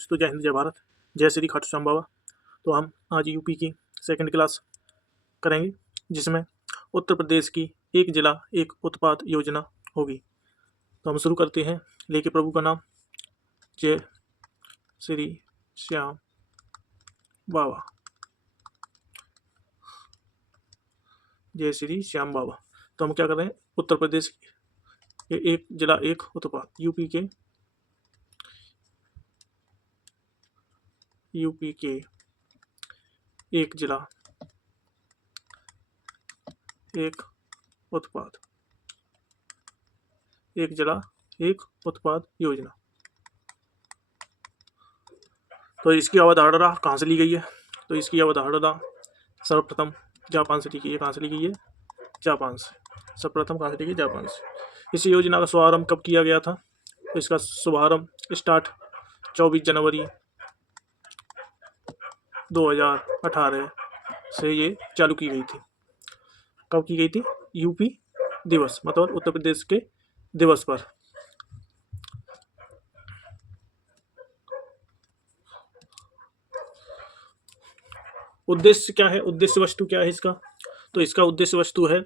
तो जय हिंद जय भारत, जय श्री खाटू श्याम बाबा। तो हम आज यूपी की सेकंड क्लास करेंगे, जिसमें उत्तर प्रदेश की एक जिला एक उत्पाद योजना होगी। तो हम शुरू करते हैं लेके प्रभु का नाम, जय श्री श्याम बाबा, जय श्री श्याम बाबा। तो हम क्या कर रहे हैं, उत्तर प्रदेश के एक जिला एक उत्पाद, यूपी के एक जिला एक उत्पाद, एक जिला एक उत्पाद योजना। तो इसकी अवधारणा कहाँ से ली गई है? तो इसकी अवधारणा सर्वप्रथम जापान से ली गई है। कहाँ से ली गई है? जापान से। सर्वप्रथम कहाँ से ली गई? जापान से। इस योजना का शुभारंभ कब किया गया था? तो इसका शुभारंभ स्टार्ट 24 जनवरी 2018 से ये चालू की गई थी। कब की गई थी? यूपी दिवस, मतलब उत्तर प्रदेश के दिवस पर। उद्देश्य क्या है? उद्देश्य वस्तु क्या है इसका? तो इसका उद्देश्य वस्तु है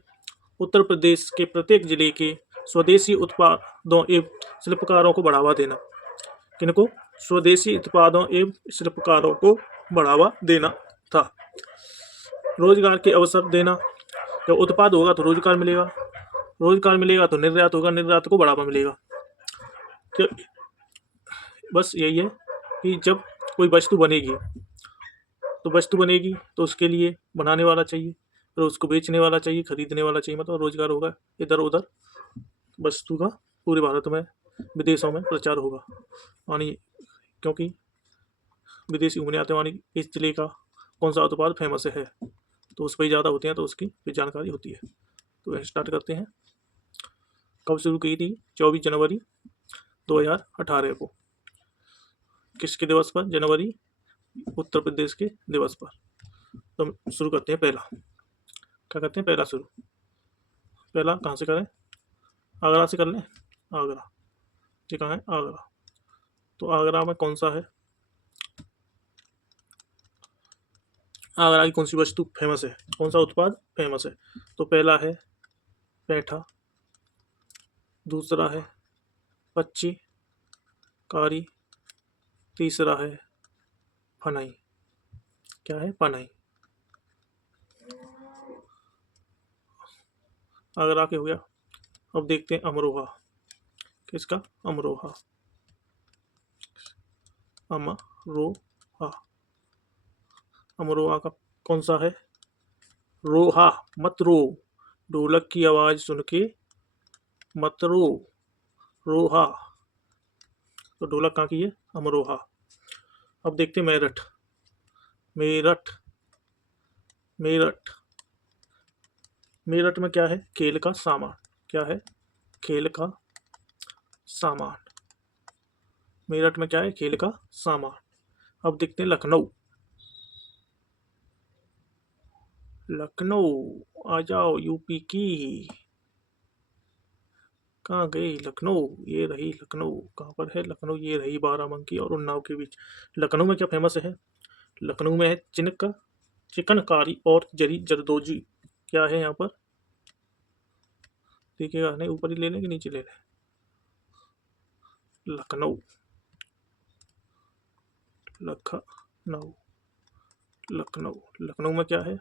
उत्तर प्रदेश के प्रत्येक जिले के स्वदेशी उत्पादों एवं शिल्पकारों को बढ़ावा देना। किनको? स्वदेशी उत्पादों एवं शिल्पकारों को बढ़ावा देना था। रोजगार के अवसर देना। जब उत्पाद होगा तो रोजगार मिलेगा, रोजगार मिलेगा तो निर्यात होगा, निर्यात को बढ़ावा मिलेगा। तो बस यही है कि जब कोई वस्तु बनेगी तो उसके लिए बनाने वाला चाहिए, और उसको बेचने वाला चाहिए, खरीदने वाला चाहिए, मतलब रोजगार होगा। इधर उधर वस्तु का पूरे भारत में, विदेशों में प्रचार होगा। यानी क्योंकि विदेशी घूमने आते हैं, इस जिले का कौन सा उत्पाद फेमस है, तो उस पर ज़्यादा होते हैं, तो उसकी भी जानकारी होती है। तो स्टार्ट करते हैं। कब शुरू की थी? 24 जनवरी 2018 को। किसके दिवस पर? जनवरी उत्तर प्रदेश के दिवस पर। तो हम शुरू करते हैं। पहला क्या करते हैं? पहला शुरू। पहला कहाँ से करें? आगरा से कर लें। आगरा, ये कहाँ है? आगरा। तो आगरा में कौन सा है? आगरा की कौन सी वस्तु फेमस है? कौन सा उत्पाद फेमस है? तो पहला है पैठा, दूसरा है पच्ची कारी, तीसरा है फनाई। क्या है? फनाई। आगरा के हो गया। अब देखते हैं अमरोहा। किसका? अमरोहा। अमरोहा, अमरोहा का कौन सा है? रोहा, मत रो, ढोलक की आवाज सुन के मत रो, रोहा। तो ढोलक कहाँ की है? अमरोहा। अब देखते हैं मेरठ। मेरठ, मेरठ, मेरठ में क्या है? खेल का सामान। क्या है? खेल का सामान। मेरठ में क्या है? खेल का सामान। अब देखते हैं लखनऊ। लखनऊ आ जाओ, यूपी की। कहाँ गई लखनऊ? ये रही लखनऊ। कहाँ पर है लखनऊ? ये रही बाराबंकी और उन्नाव के बीच। लखनऊ में क्या फेमस है? लखनऊ में है चिकनकारी और जरी जरदोजी। क्या है यहाँ पर? देखिएगा, नहीं ऊपर ही ले लें कि नीचे ले लें? लखनऊ, लखनऊ, लखनऊ। लखनऊ में क्या है?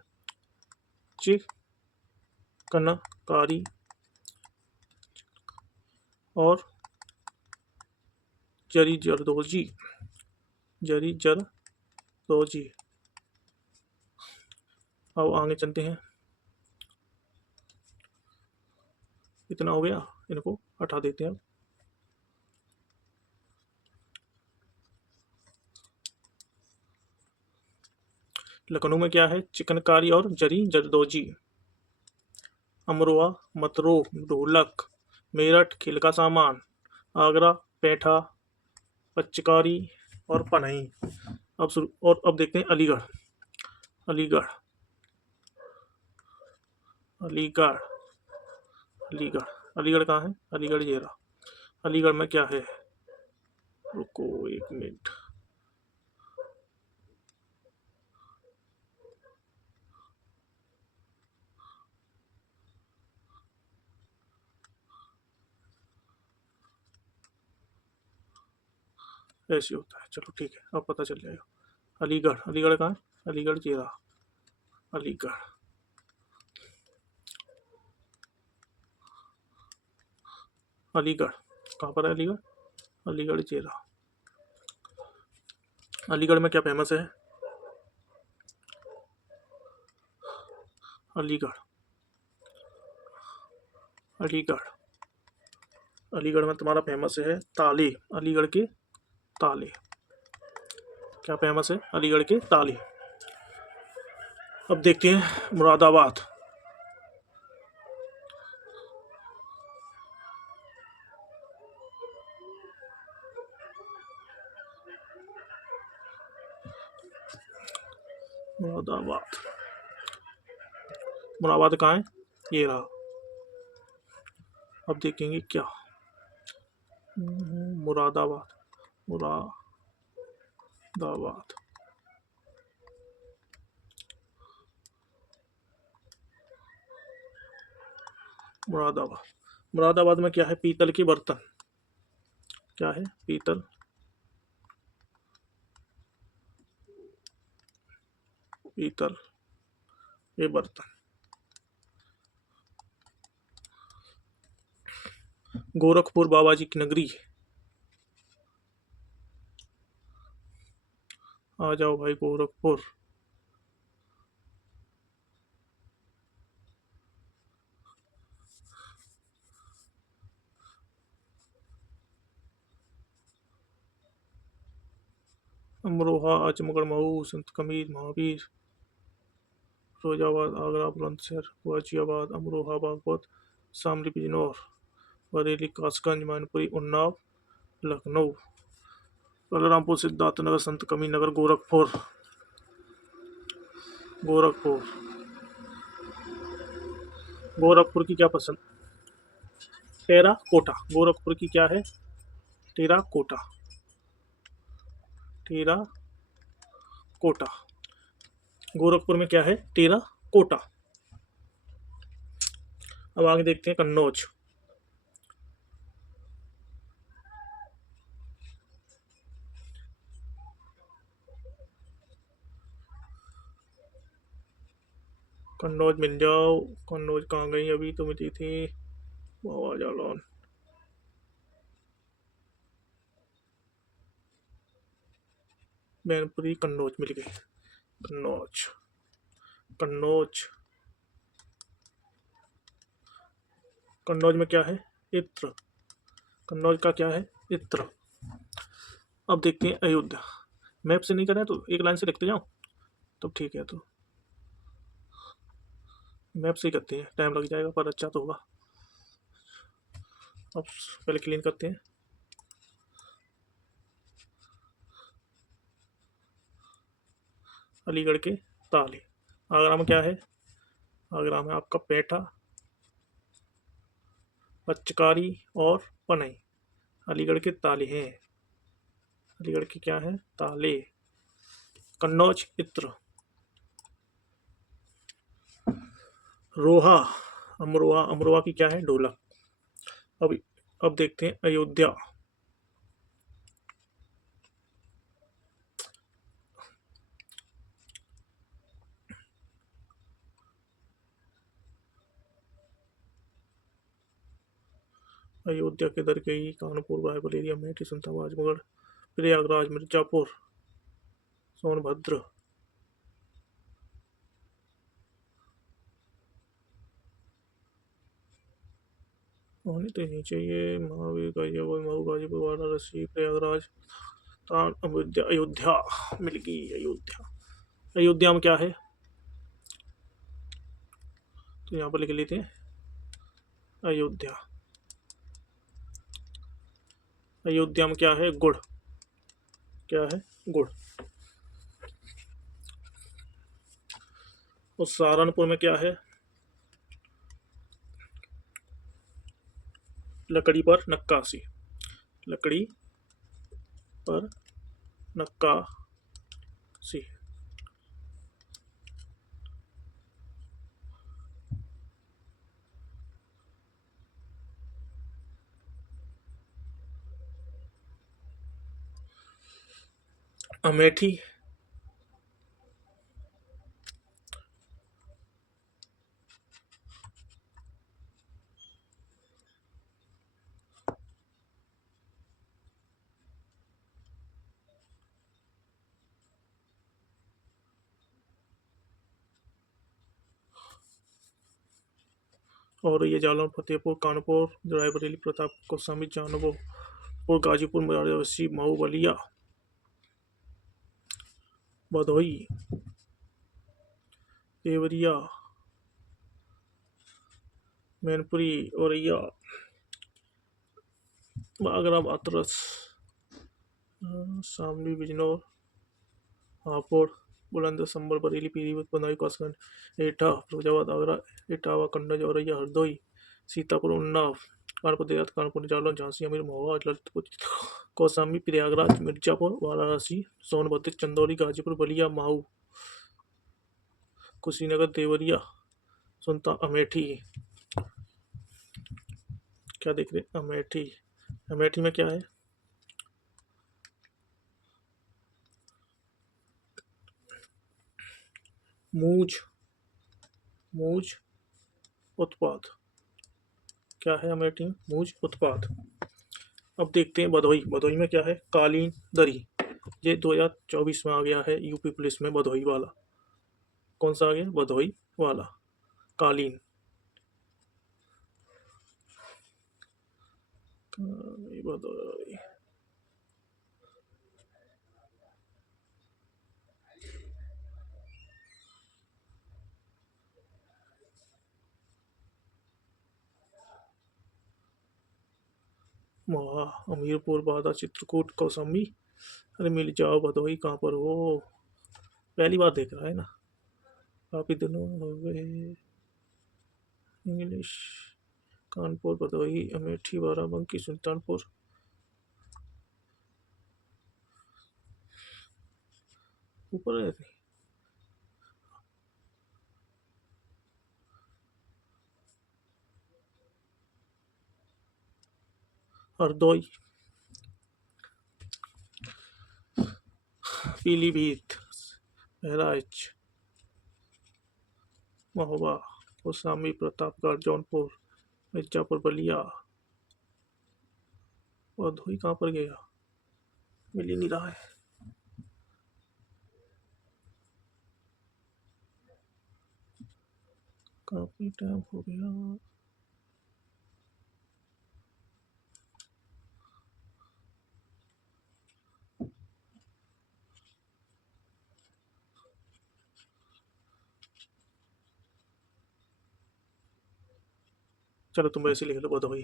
चिकनकारी और जरी जरदोजी, जरी जरदोजी। अब आगे चलते हैं। इतना हो गया, इनको हटा देते हैं। लखनऊ में क्या है? चिकनकारी और जरी जरदोजी। अमरोहा मतरो, ढोलक। मेरठ खेल का सामान। आगरा पैठा, पच्चकारी और पनई। अब देखते हैं अलीगढ़। अलीगढ़, अलीगढ़, अलीगढ़। अलीगढ़ कहाँ है? अलीगढ़ ये रहा। अलीगढ़ में क्या है? रुको एक मिनट। ऐसे होता है। चलो ठीक है, अब पता चल जाएगा। अलीगढ़, अलीगढ़ कहाँ है? अलीगढ़ ये रहा, अलीगढ़। अलीगढ़ कहाँ पर है? अलीगढ़, अलीगढ़ ये रहा। अलीगढ़ में क्या फेमस है? अलीगढ़, अलीगढ़, अलीगढ़ में तुम्हारा फेमस है ताले, अलीगढ़ के ताले। क्या फेमस है? अलीगढ़ के ताले। अब देखते हैं मुरादाबाद। मुरादाबाद, मुरादाबाद कहाँ है? ये रहा। अब देखेंगे क्या। मुरादाबाद, मुरादाबाद, मुरादाबाद। मुरादाबाद में क्या है? पीतल के बर्तन। क्या है? पीतल, पीतल ये बर्तन। गोरखपुर बाबा जी की नगरी। आ जाओ भाई गोरखपुर। अमरोहा, आजमगढ़, महू, संत कबीर, महावीर, फिरोजाबाद, आगरा, बुलंदशहर, गाजियाबाद, अमरोहा, बागपत, शामली, बिजनौर, बरेली, कासगंज, मैनपुरी, उन्नाव, लखनऊ, बलरामपुर, सिद्धार्थनगर, संत कबीर नगर, गोरखपुर। गोरखपुर, गोरखपुर की क्या पसंद? टेरा कोटा। गोरखपुर की क्या है? टेरा कोटा, टेरा कोटा। गोरखपुर में क्या है? टेरा कोटा। अब आगे देखते हैं कन्नौज। कन्नौज मिल जाओ। कन्नौज कहाँ गई? अभी तो मिली थी बाबा जालौन। मैनपुरी, कन्नौज मिल गई। कन्नौज, कन्नौज, कन्नौज में क्या है? इत्र। कन्नौज का क्या है? इत्र। अब देखते हैं अयोध्या। मैप से नहीं करें तो एक लाइन से लिखते जाओ, तब ठीक है। तो मैप से ही करते हैं, टाइम लग जाएगा पर अच्छा तो होगा। अब पहले क्लीन करते हैं। अलीगढ़ के ताले। आगरा में क्या है? आगरा में आपका पेठा, पचकारी और पनई। अलीगढ़ के ताले हैं। अलीगढ़ के क्या है? ताले। कन्नौज इत्र। रोहा, अमरोहा, अमरोहा की क्या है? ढोलक। अब अब देखते हैं अयोध्या। अयोध्या के दर गई, कानपुर, रायबरेली, अमेठी, संतवा, आजमगढ़, प्रयागराज, मिर्जापुर, सोनभद्र, होनी तो नहीं चाहिए। महावीर, गाजियाबाद, मऊ, गाजीपुर, वाराणसी, प्रयागराज, अयोध्या, अयोध्या मिल गई। अयोध्या, अयोध्या में क्या है? तो यहाँ पर लिख लेते हैं अयोध्या। अयोध्या में क्या है? गुड़। क्या है? गुड़। और सहारनपुर में क्या है? लकड़ी पर नक्काशी। लकड़ी पर नक्काशी। अमेठी, और ये जालौन, फतेहपुर, कानपुर, रायबरेली, प्रताप, कौशाम्बी, जानपुर, गाजीपुर, वाराणसी, मऊ, बलिया, भदोही, देवरिया, मैनपुरी, औरैया, आगरा, हाथरस, शामली, बिजनौर, हापुड़, बुलंदशहर, बरेली, पीलीभीत, बदायूं, कासगंज, एटा, फिरोजाबाद, आगरा, इटावा, कन्नौज, औरैया, हरदोई, सीतापुर, उन्नाव, कानपुर देहात, कानपुर, जालौन, झांसी, अमीर, महोबा, ललितपुर, कौशाम्बी, प्रयागराज, मिर्जापुर, वाराणसी, सोनभद्र, चंदौली, गाजीपुर, बलिया, महू, कुशीनगर, देवरिया, सुनता, अमेठी। क्या देख रहे, अमेठी। अमेठी में क्या है? मूज, मूज उत्पाद। क्या है अमेठी में? मूज उत्पाद। अब देखते हैं भदोही। भदोही में क्या है? कालीन दरी। ये 2024 में आ गया है यूपी पुलिस में, भदोही वाला। कौन सा आ गया? भदोही वाला कालीन। भदोही, महा, हमीरपुर, बादा, चित्रकूट, कौशाम्बी। अरे मिल जाओ भदोही, कहाँ पर हो? पहली बार देख रहा है ना, काफी दिनों हो गए। इंग्लिश, कानपुर, भदोही, अमेठी, बाराबंकी, सुल्तानपुर, ऊपर है। हरदोई, पीलीभीत, बहराइच, महोबा, कौशाम्बी, प्रतापगढ़, जौनपुर, मिर्जापुर, बलिया। भदोही कहाँ पर गया? मिल ही नहीं रहा है। काफी टाइम हो गया। चलो तुम ऐसे लिख लो भदोही।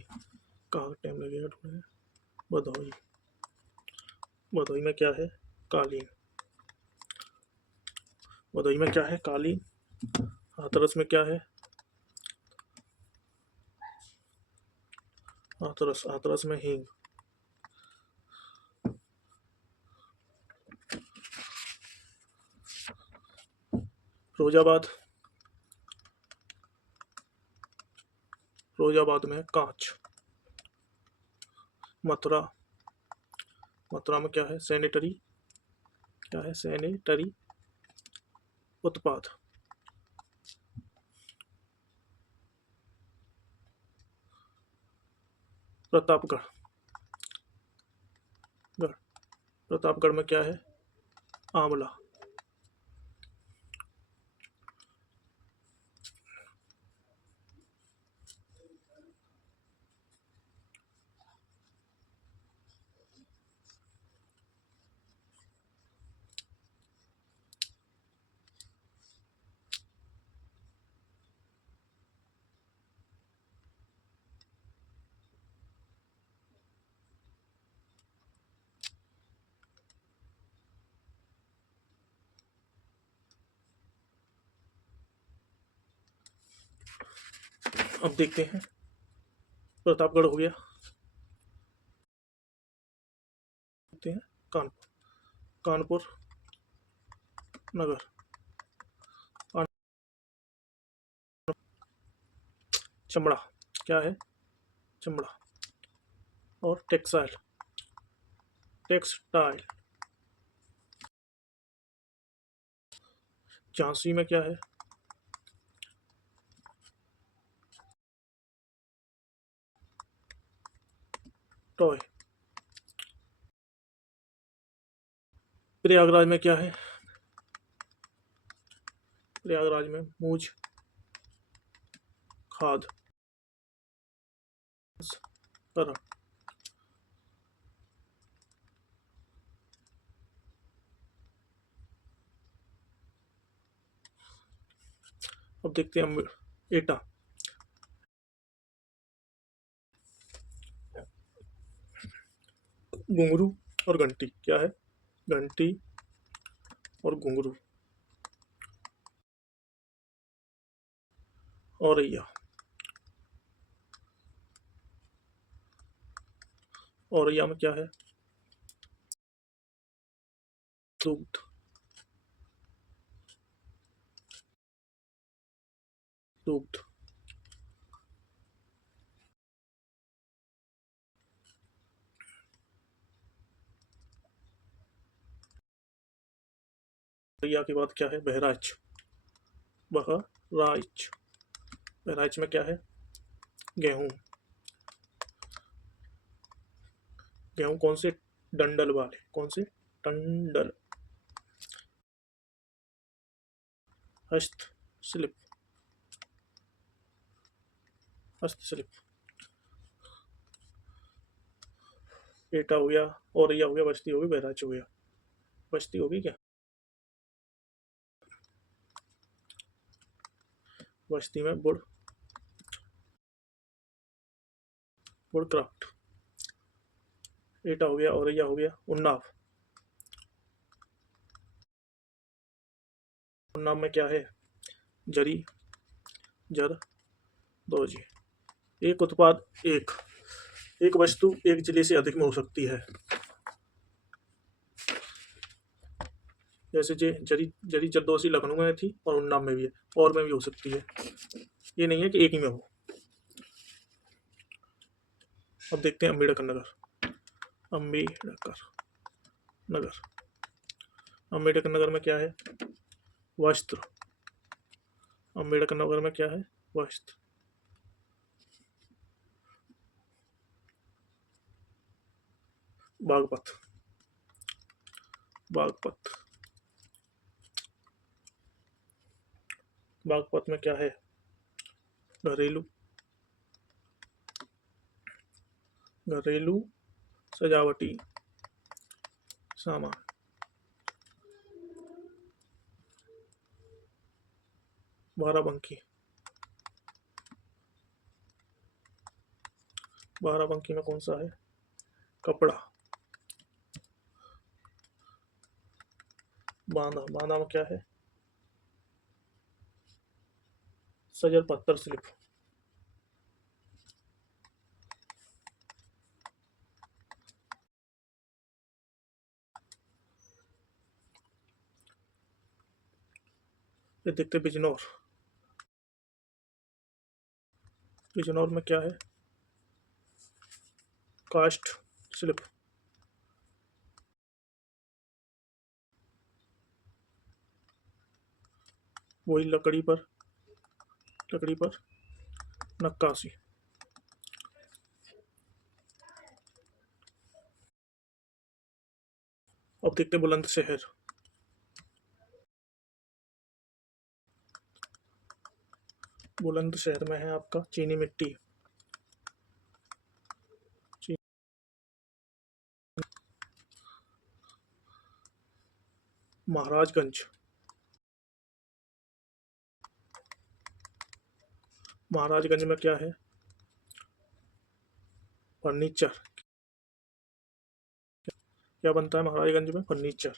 कहाँ टाइम लगेगा ढूंढने। भदोही, भदोही में क्या है? कालीन। भदोही में क्या है? कालीन। हाथरस में क्या है? हाथरस, हाथरस में हींग। फिरोजाबाद, फिरोजाबाद में कांच। मथुरा, मथुरा में क्या है? सैनिटरी। क्या है? सैनिटरी उत्पाद। प्रतापगढ़, गढ़, प्रतापगढ़ में क्या है? आंवला। अब देखते हैं, प्रतापगढ़ हो गया। देखते हैं कानपुर, कानपुर नगर, चमड़ा। क्या है? चमड़ा। और टेक्सटाइल, टेक्सटाइल। झांसी में क्या है? टॉय। प्रयागराज में क्या है? प्रयागराज में मूज खाद पर। अब देखते हैं एटा। घुंघरू और घंटी क्या है? घंटी और घुंघरू। औरैया। औरैया में क्या है? दूध। दूध। औरैया के बाद क्या है? बहराइच। बहराइच। बहराइच में क्या है? गेहूं। गेहूं कौन से डंडल वाले? कौन से? टंडल। हस्तशिल्प। हस्तशिल्प। एटा हो गया, औरैया हो गया, बस्ती हो गई, बहराइच हो गया। बस्ती होगी क्या? बस्ती में वुडक्राफ्ट। एटा हो गया, औरैया हो गया, उन्नाव। उन्नाव में क्या है? जरी, जर, दोजी। एक उत्पाद एक एक वस्तु एक जिले से अधिक में हो सकती है। जैसे जरी जरी जरदोजी लखनऊ में थी और उन्नाव में भी है, और में भी हो सकती है। ये नहीं है कि एक ही में हो। अब देखते हैं अम्बेडकर नगर। अम्बेडकर नगर। अम्बेडकर नगर में क्या है? वस्त्र। अम्बेडकर नगर में क्या है? वस्त्र। बागपत। बागपत। बागपत में क्या है? घरेलू। घरेलू सजावटी सामान। बाराबंकी। बाराबंकी में कौन सा है? कपड़ा। बांदा। बांदा में क्या है? सजल पत्थर शिल्प। फिर देखते हैं बिजनौर। बिजनौर में क्या है? काष्ठ शिल्प। वही लकड़ी पर नक्काशी। अब देखते हैं बुलंदशहर। बुलंदशहर में है आपका चीनी मिट्टी। ची- महाराजगंज। महाराजगंज में क्या है? फर्नीचर। क्या बनता है महाराजगंज में? फर्नीचर।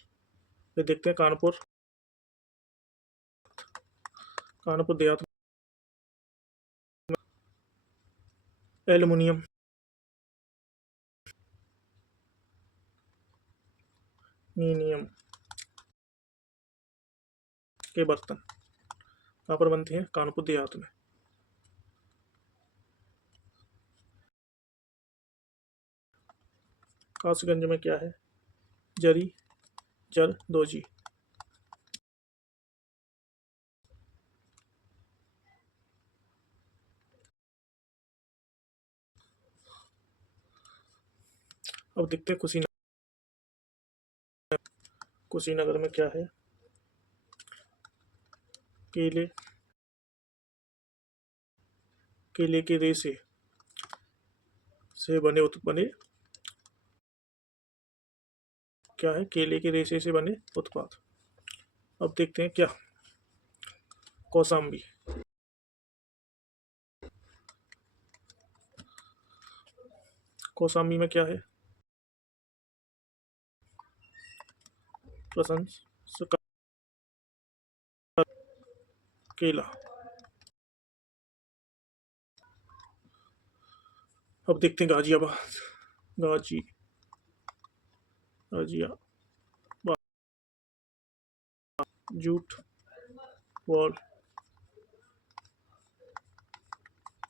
फिर देखते हैं कानपुर। कानपुर देहात में एल्युमिनियम मीनियम के बर्तन कहाँ पर बनते हैं? कानपुर देहात में। कासगंज में क्या है? जरी, जरदोजी। अब देखते हैं कुशीनगर में क्या है। केले केले के रेशे से बने क्या है, केले के रेशे से बने उत्पाद। अब देखते हैं क्या, कौसाम्बी। कौसाम्बी में क्या है, प्रसंस्करण केला। अब देखते हैं Ghaziabad. Ghaziabad jute wall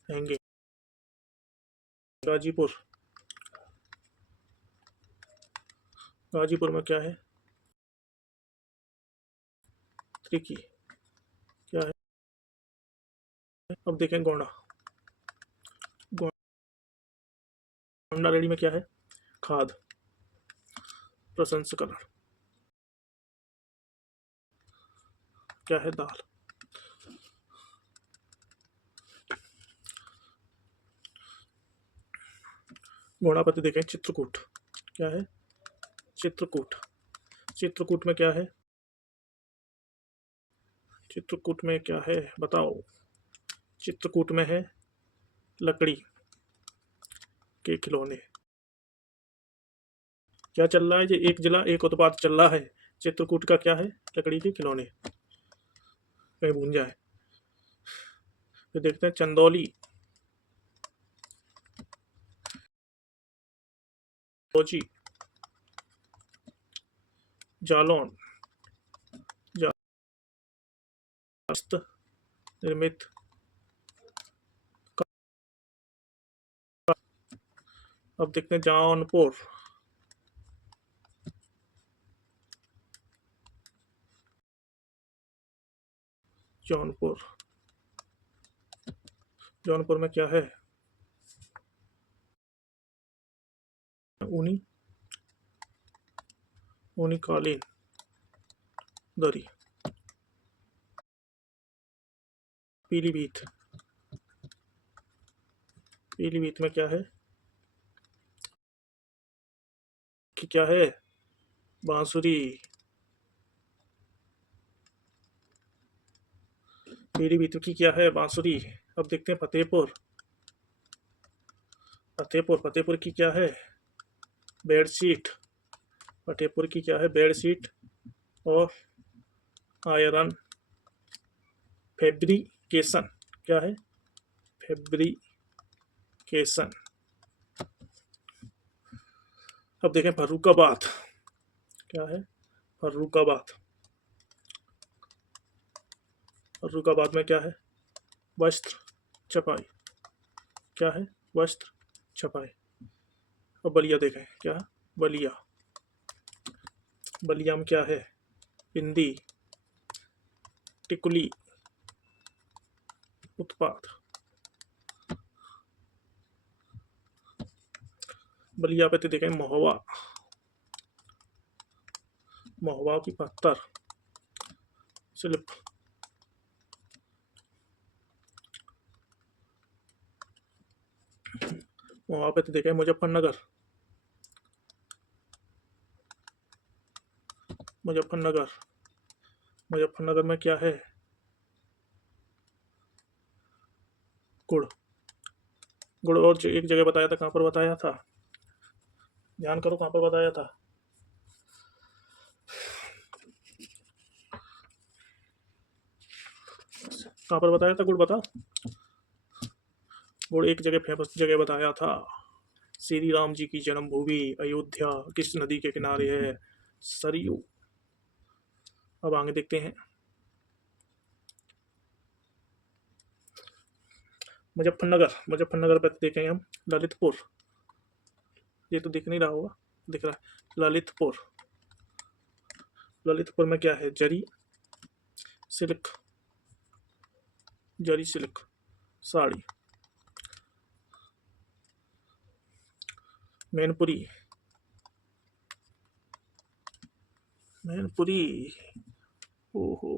hanging. Ghazipur में क्या है, त्रिकी क्या है। अब देखें गोंडा रेडी में क्या है, खाद प्रसंस्करण क्या है, दाल। घोड़ापति देखें, चित्रकूट क्या है, चित्रकूट। चित्रकूट में क्या है, चित्रकूट में क्या है बताओ। चित्रकूट में है लकड़ी के खिलौने। क्या चल रहा है, ये एक जिला एक उत्पाद चल रहा है। चित्रकूट का क्या है, लकड़ी के खिलौने। कहीं भूल जाए। फिर देखते हैं चंदौली, कोची, जालौन, हस्त निर्मित। अब देखते हैं जौनपुर, जौनपुर। जौनपुर में क्या है, ऊनी ऊनी कालीन दरी। पीलीभीत, पीलीभीत में क्या है, कि क्या है, बांसुरी। पीलीभीत की क्या है, बांसुरी। अब देखते हैं फतेहपुर, फतेहपुर की क्या है, बेडशीट। फतेहपुर की क्या है, बेडशीट और आयरन फैब्रिकेशन क्या है, फैब्रिकेशन। अब देखें फर्रुखाबाद क्या है, फर्रुखाबाद। फर्रुखाबाद में क्या है, वस्त्र छपाई क्या है, वस्त्र छपाई। अब बलिया देखें क्या है, बलिया। बलिया में क्या है, बिंदी टिकुली उत्पाद। बलिया पे तो देखें महुआ, महुआ की पत्थर शिल्प। महुआ पे तो देखें मुजफ्फरनगर, मुजफ्फरनगर। मुजफ्फरनगर में क्या है, गुड़। गुड़ और एक जगह बताया था, कहाँ पर बताया था, ध्यान करो कहाँ पर बताया था। कहाँ पर बताया था गुड़, बताओ। गुड़ एक जगह फेमस जगह बताया था, श्री राम जी की जन्मभूमि अयोध्या किस नदी के किनारे है, सरयू। अब आगे देखते हैं मुजफ्फरनगर। मुजफ्फरनगर पर देखेंगे हम ललितपुर। ये तो दिख नहीं रहा होगा, दिख रहा है ललितपुर। ललितपुर में क्या है, जरी सिल्क, जरी सिल्क साड़ी। मैनपुरी मैनपुरी। ओहो।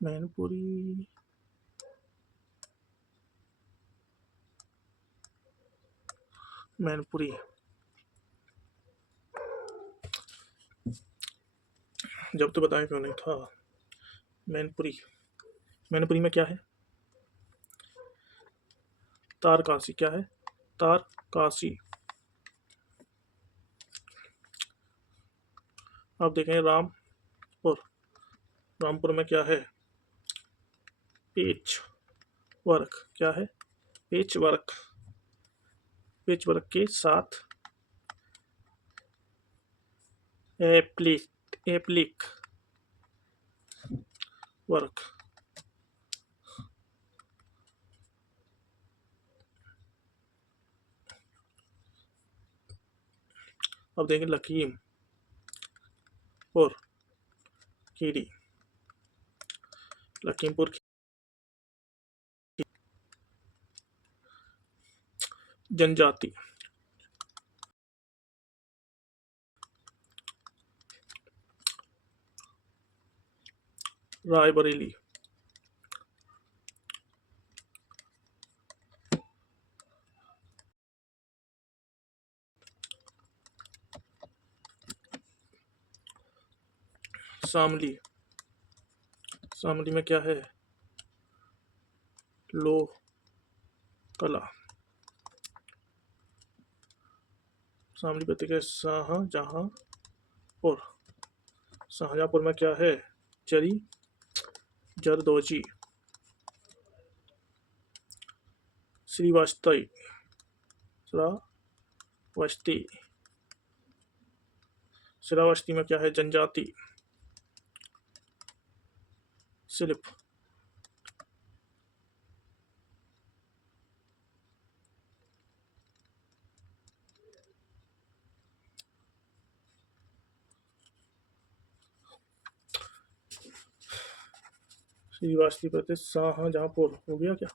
मैनपुरी। मैनपुरी। जब तो बताया क्यों नहीं था। मैनपुरी। मैनपुरी में क्या है? तारकाशी। क्या है? तारकाशी। अब देखें रामपुर। रामपुर में क्या है? पेच वर्क। क्या है? पेच वर्क। पेच वर्क के साथ एप्लिक वर्क। अब देखें लखीमपुर खीरी। लखीमपुर जनजाति। रायबरेली। शामली। शामली में क्या है? लोह कला। शामली पे देखें शाहजहांपुर। शाहजहांपुर में क्या है? जरदोजी। श्रीवास्ती। श्रावस्ती। श्रावस्ती में क्या है? जनजाति। शिल्प। श्रीवास्ती पे शाहजहांपुर हो गया क्या?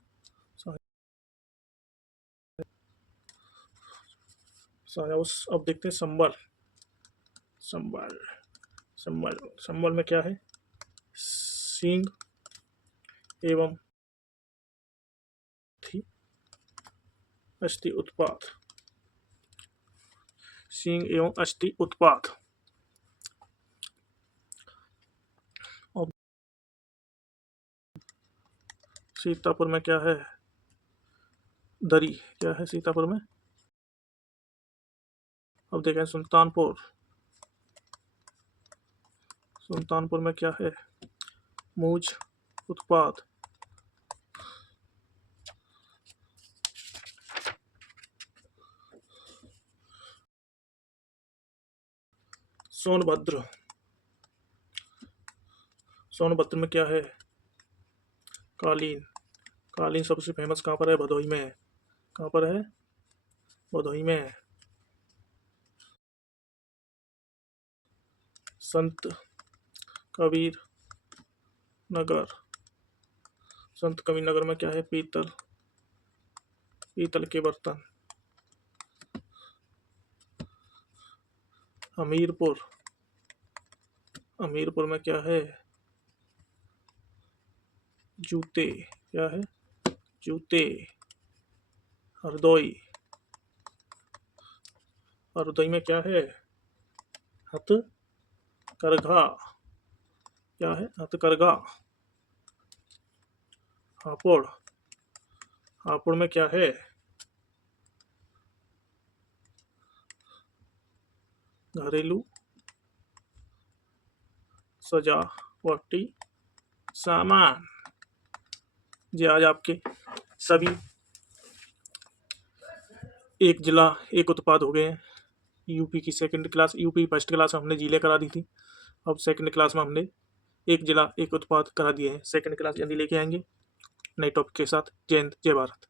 शाहजहां। अब देखते हैं संबल। संबल। संबल। संबल में क्या है? सींग एवं अस्थि उत्पाद। सींग एवं अस्थि उत्पाद। अब सीतापुर में क्या है? दरी। क्या है सीतापुर में? अब देखें सुल्तानपुर। सुल्तानपुर में क्या है? मूज उत्पाद। सोनभद्र। सोनभद्र में क्या है? कालीन। कालीन सबसे फेमस कहाँ पर है? भदोही में है। कहाँ पर है? भदोही में है। संत कबीर नगर। संत कबीर नगर में क्या है? पीतल। पीतल के बर्तन। हमीरपुर। हमीरपुर में क्या है? जूते। क्या है? जूते। हरदोई। हरदोई में क्या है? हथकरघा। क्या है? हथकरघा। हापुड़। हापुड़ में क्या है? घरेलू सजावटी सामान। जी आज आपके सभी एक जिला एक उत्पाद हो गए हैं। यूपी की second class, UP first class में हमने जिले करा दी थी। अब सेकंड क्लास में हमने एक जिला एक उत्पाद करा दिए हैं। सेकंड क्लास जल्दी लेके आएंगे नए टॉपिक के साथ। जय हिंद, जय भारत।